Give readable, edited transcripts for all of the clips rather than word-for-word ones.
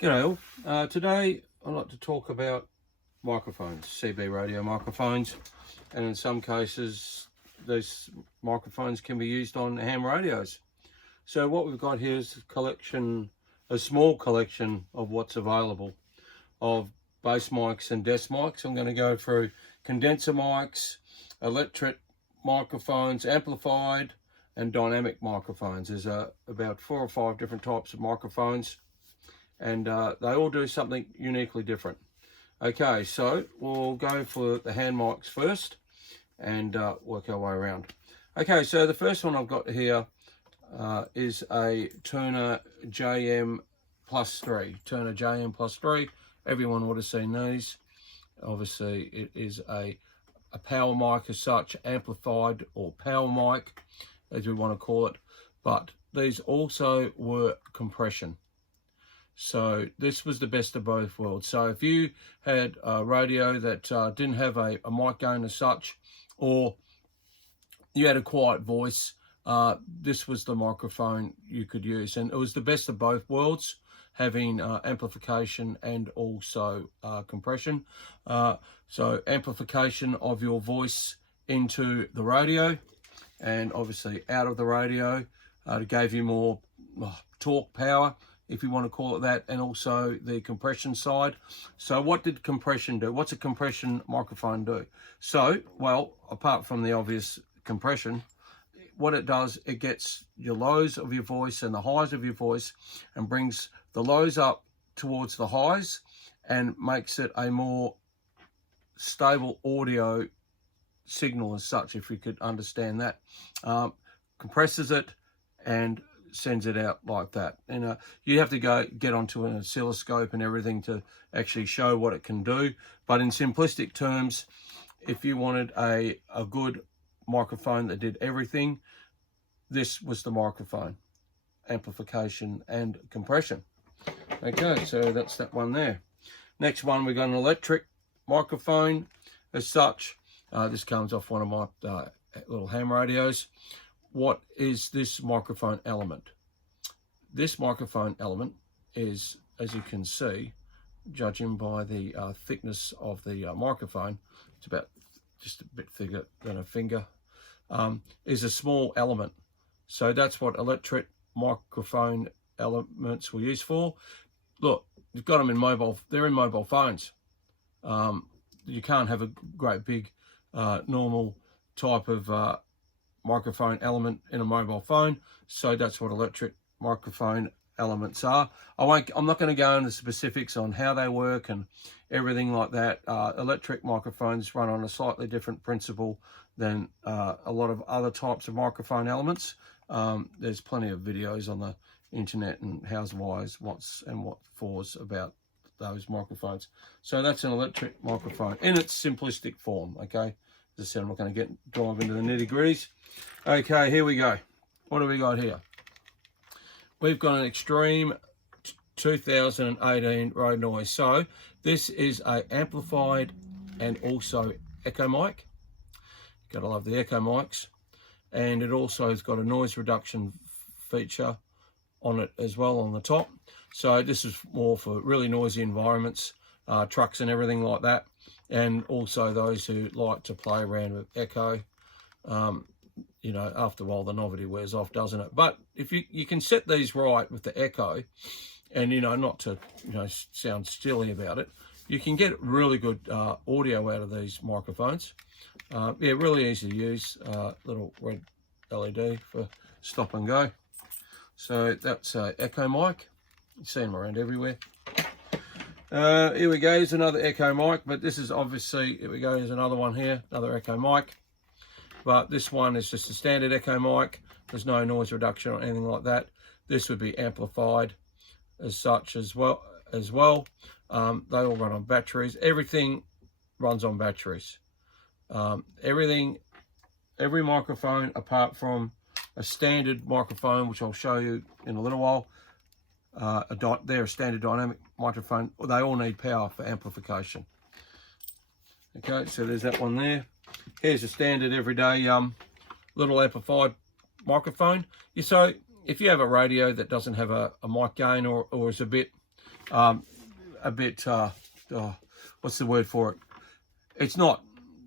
G'day all. Today I'd like to talk about microphones, CB radio microphones, and in some cases these microphones can be used on ham radios. So what we've got here is a small collection of what's available of bass mics and desk mics. I'm going to go through condenser mics, electric microphones, amplified and dynamic microphones. There's about 4 or 5 different types of microphones, and they all do something uniquely different. Okay, so we'll go for the hand mics first and work our way around. Okay, so the first one I've got here is a Turner JM Plus 3. Turner JM Plus 3. Everyone would have seen these. Obviously, it is a power mic as such, amplified or power mic, as we want to call it. But these also were compression. So this was the best of both worlds. So if you had a radio that didn't have a mic gain as such, or you had a quiet voice, this was the microphone you could use. And it was the best of both worlds, having amplification and also compression. So amplification of your voice into the radio, and obviously out of the radio. It gave you more torque power, if you want to call it that, and also the compression side. So what did compression do? What's a compression microphone do? So, well, apart from the obvious compression, what it does, it gets your lows of your voice and the highs of your voice and brings the lows up towards the highs and makes it a more stable audio signal as such, if you could understand that. Compresses it and sends it out like that. And you have to go get onto an oscilloscope and everything to actually show what it can do. But in simplistic terms, if you wanted a good microphone that did everything, this was the microphone: amplification and compression. Okay, so that's that one there. Next one, we got an electric microphone as such. This comes off one of my little ham radios. What is this microphone element? This microphone element is, as you can see, judging by the thickness of the microphone, it's about just a bit thicker than a finger, is a small element. So that's what electric microphone elements were used for. Look, you've got them in mobile, they're in mobile phones. You can't have a great big normal type of microphone element in a mobile phone, so that's what electric microphone elements are. I'm not going to go into specifics on how they work and everything like that. Electric microphones run on a slightly different principle than a lot of other types of microphone elements. There's plenty of videos on the internet and how's, why's, what's and what for's about those microphones. So that's an electric microphone in its simplistic form. Okay, as I said, I'm not going to dive into the nitty-gritties. Okay, here we go. What do we got here? We've got an Extreme 2018 road noise. So this is a amplified and also echo mic. Gotta love the echo mics. And it also has got a noise reduction feature on it as well on the top. So this is more for really noisy environments, trucks and everything like that. And also those who like to play around with echo. You know, after a while the novelty wears off, doesn't it? But if you can set these right with the echo, and you know, not to sound silly about it, you can get really good audio out of these microphones. Yeah, really easy to use. Little red LED for stop and go. So that's an echo mic. You see them around everywhere. Here we go, here's another echo mic, but this is obviously, here we go, here's another one here, another echo mic. But this one is just a standard echo mic. There's no noise reduction or anything like that. This would be amplified as such as well. They all run on batteries. Everything runs on batteries. Every microphone apart from a standard microphone, which I'll show you in a little while, they're a standard dynamic microphone. They all need power for amplification. Okay, so there's that one there. Here's a standard everyday little amplified microphone. So if you have a radio that doesn't have a mic gain or is a bit a bit, what's the word for it? It's not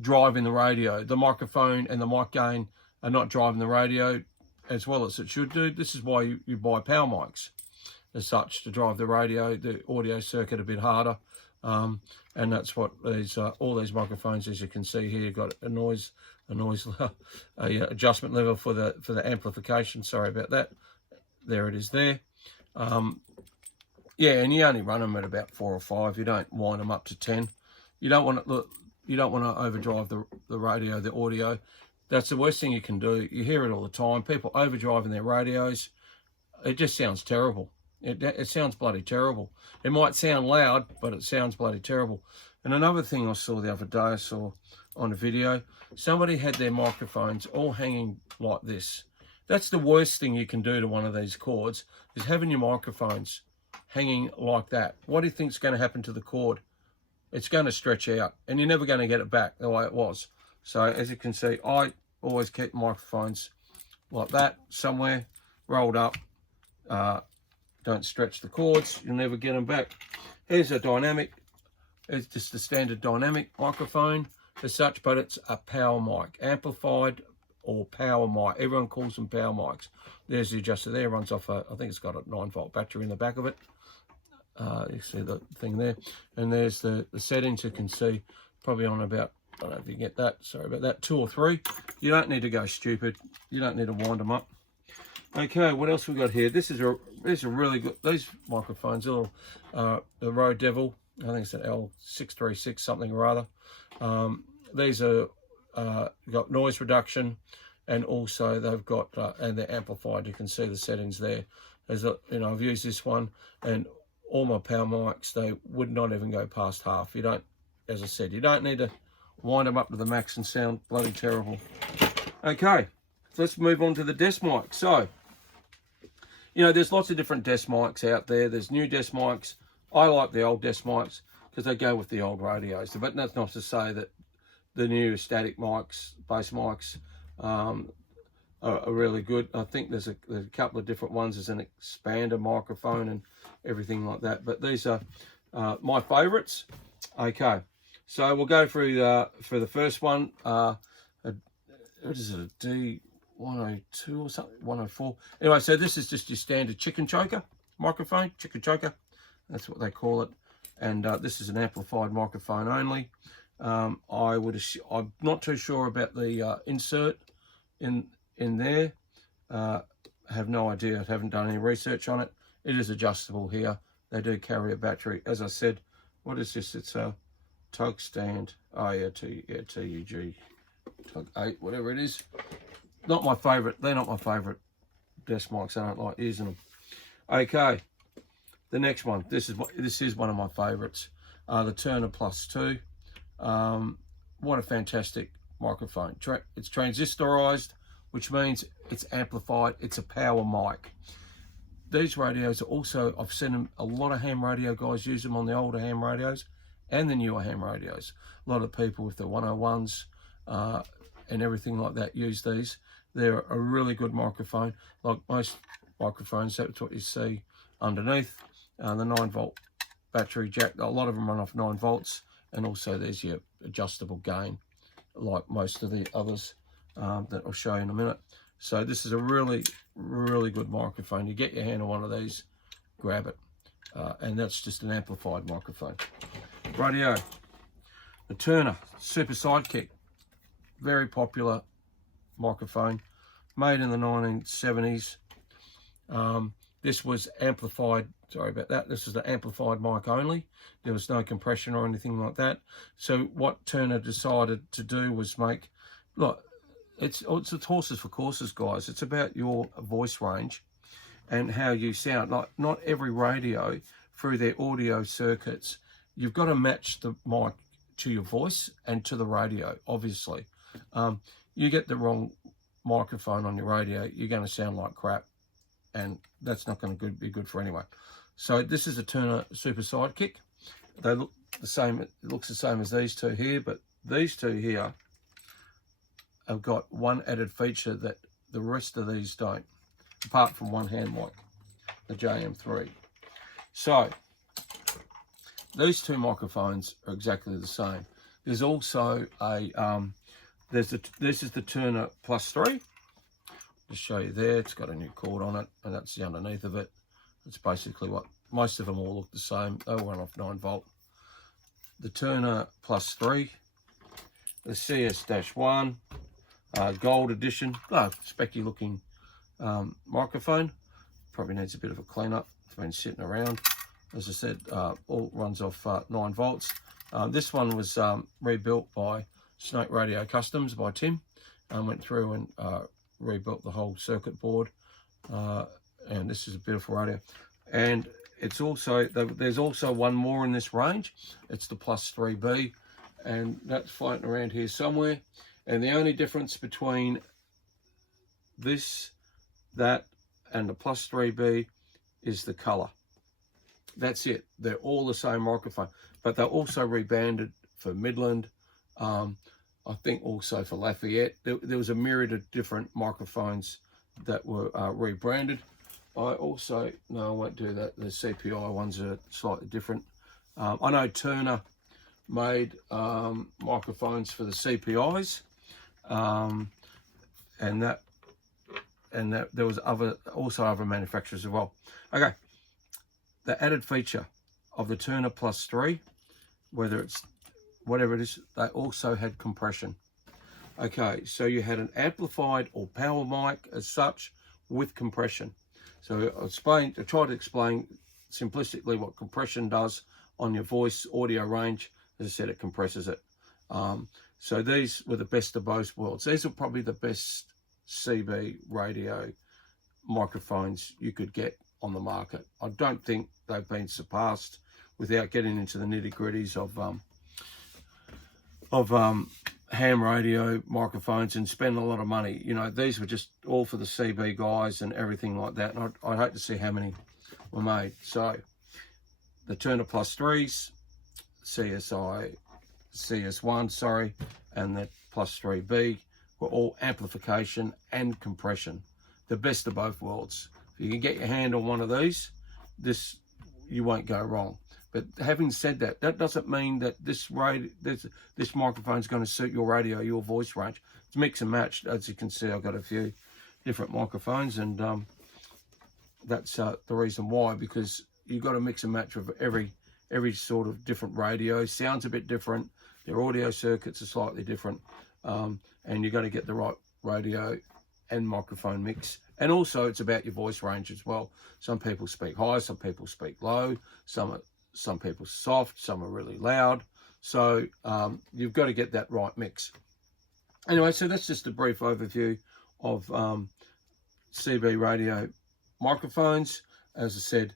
driving the radio. The microphone and the mic gain are not driving the radio as well as it should do. This is why you buy power mics as such, to drive the radio, the audio circuit a bit harder. And that's what these all these microphones, as you can see here, you've got a noise adjustment level for the amplification. Sorry about that. There it is there. Yeah, and you only run them at about 4 or 5. You don't wind them up to 10. You don't want to overdrive the radio, the audio. That's the worst thing you can do. You hear it all the time. People overdriving their radios. It just sounds terrible. It sounds bloody terrible. It might sound loud, but it sounds bloody terrible. And another thing I saw the other day, I saw on a video, somebody had their microphones all hanging like this. That's the worst thing you can do to one of these cords, is having your microphones hanging like that. What do you think is going to happen to the cord? It's going to stretch out, and you're never going to get it back the way it was. So as you can see, I always keep microphones like that, somewhere rolled up. Don't stretch the cords, you'll never get them back. Here's a dynamic. It's just a standard dynamic microphone as such, but it's a power mic, amplified or power mic. Everyone calls them power mics. There's the adjuster there, runs off I think it's got a 9-volt battery in the back of it. You see the thing there, and there's the settings. You can see probably on about, I don't know if you get that, sorry about that, 2 or 3. You don't need to go stupid. You don't need to wind them up. Okay, what else we got here? These are really good. These microphones, the Rode Devil, I think it's an L636 something or other. These are got noise reduction, and also they've got and they're amplified. You can see the settings there. As I've used this one, and all my power mics, they would not even go past half. You don't, as I said, you don't need to wind them up to the max and sound bloody terrible. Okay, let's move on to the desk mic. So, there's lots of different desk mics out there. There's new desk mics. I like the old desk mics because they go with the old radios. But that's not to say that the new static mics, bass mics, are really good. I think there's a couple of different ones. There's an expander microphone and everything like that. But these are my favorites. Okay, so we'll go through for the first one. What is it, a D102 or something, 104? Anyway, so this is just your standard chicken choker microphone, chicken choker. That's what they call it. And this is an amplified microphone only. I'm not too sure about the insert in there. Have no idea. I haven't done any research on it. It is adjustable here. They do carry a battery. As I said, what is this? It's a tug stand. Oh yeah, TUG, tug 8, whatever it is. Not my favorite. They're not my favorite desk mics. I don't like using them. Okay, the next one. This is one of my favorites. The Turner Plus 2. What a fantastic microphone. It's transistorized, which means it's amplified. It's a power mic. These radios are also, I've seen a lot of ham radio guys use them on the older ham radios and the newer ham radios. A lot of people with the 101s and everything like that use these. They're a really good microphone. Like most microphones, that's what you see underneath. The 9-volt battery jack. A lot of them run off 9 volts. And also there's your adjustable gain, like most of the others that I'll show you in a minute. So this is a really, really good microphone. You get your hand on one of these, grab it. And that's just an amplified microphone. Radio, the Turner Super Sidekick. Very popular microphone, made in the 1970s. This was amplified, sorry about that, this is the amplified mic only. There was no compression or anything like that. So what Turner decided to do was make, look, it's horses for courses, guys. It's about your voice range and how you sound. Like, not every radio through their audio circuits, you've got to match the mic to your voice and to the radio, obviously. You get the wrong microphone on your radio, you're going to sound like crap, and that's not going to be good for anyone. So this is a Turner Super Sidekick. They look the same. It looks the same as these two here, but these two here have got one added feature that the rest of these don't, apart from one hand mic, the JM3. So these two microphones are exactly the same. There's also a this is the Turner Plus 3. Just show you there. It's got a new cord on it, and that's the underneath of it. It's basically what most of them all look the same. They all run off 9 volt. The Turner Plus 3, the CS-1 gold edition, specky looking microphone. Probably needs a bit of a cleanup. It's been sitting around. As I said, all runs off 9 volts. This one was rebuilt by Snake Radio Customs by Tim, and went through and rebuilt the whole circuit board. And this is a beautiful radio. And it's also, there's also one more in this range. It's the Plus 3B, and that's floating around here somewhere. And the only difference between this, that, and the Plus 3B is the color. That's it. They're all the same microphone, but they're also rebanded for Midland. I think also for Lafayette. There was a myriad of different microphones that were rebranded. I also, no, I won't do that. The CPI ones are slightly different. I know Turner made microphones for the CPIs, and that there was also other manufacturers as well. Okay, the added feature of the Turner Plus 3, whether it's whatever it is, they also had compression. Okay, so you had an amplified or power mic as such with compression. So I tried to explain simplistically what compression does on your voice audio range. As I said, it compresses it. So these were the best of both worlds. These are probably the best CB radio microphones you could get on the market. I don't think they've been surpassed without getting into the nitty-gritties of ham radio microphones and spend a lot of money. You know, these were just all for the CB guys and everything like that. And I'd hate to see how many were made. So the Turner Plus 3s, CS-1, and the Plus 3B were all amplification and compression. The best of both worlds. If you can get your hand on one of these, you won't go wrong. But having said that, that doesn't mean that this microphone is going to suit your radio, your voice range. It's mix and match. As you can see, I've got a few different microphones, and that's the reason why, because you've got to mix and match with every sort of different radio. Sounds a bit different. Their audio circuits are slightly different, and you've got to get the right radio and microphone mix. And also, it's about your voice range as well. Some people speak high, some people speak low, some people soft, some are really loud. So you've got to get that right mix. Anyway, so that's just a brief overview of CB radio microphones. As I said,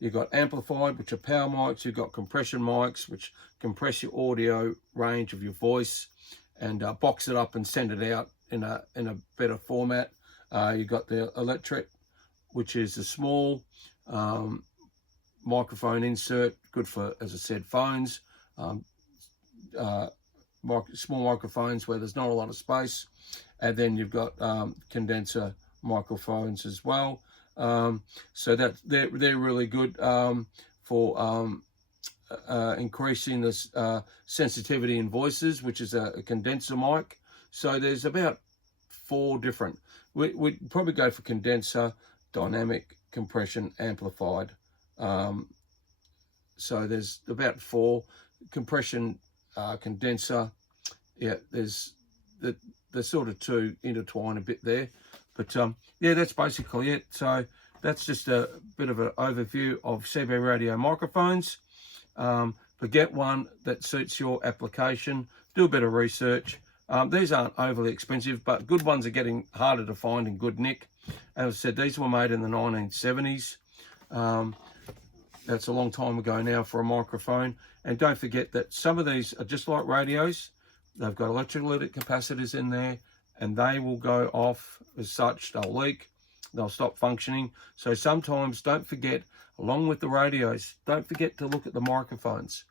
you've got amplified, which are power mics. You've got compression mics, which compress your audio range of your voice and box it up and send it out in a better format. You've got the electric, which is a small microphone insert, good for, as I said, phones, small microphones where there's not a lot of space. And then you've got condenser microphones as well. So that they're really good for increasing the sensitivity in voices, which is a condenser mic. So there's about 4 different. We'd probably go for condenser, dynamic, compression, amplified. So there's about 4. Compression, condenser, yeah, there's the sort of 2 intertwine a bit there, but yeah, that's basically it. So that's just a bit of an overview of CB radio microphones. But get one that suits your application. Do a bit of research. These aren't overly expensive, but good ones are getting harder to find in good nick. As I said, these were made in the 1970s. That's a long time ago now for a microphone. And don't forget that some of these are just like radios. They've got electrolytic capacitors in there, and they will go off as such. They'll leak, they'll stop functioning. So sometimes, don't forget, along with the radios, don't forget to look at the microphones,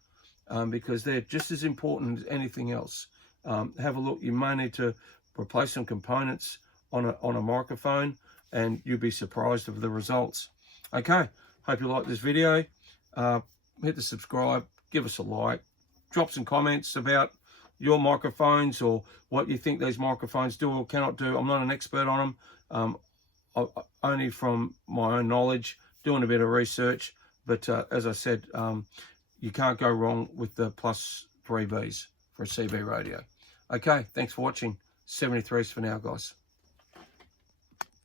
because they're just as important as anything else. Have a look. You may need to replace some components on a microphone, and you'll be surprised of the results. Okay, hope you like this video. hit the subscribe, give us a like, drop some comments about your microphones or what you think these microphones do or cannot do. I'm not an expert on them, only from my own knowledge, doing a bit of research. But as I said, you can't go wrong with the plus 3Bs for a CB radio. Okay, thanks for watching. 73s for now, guys.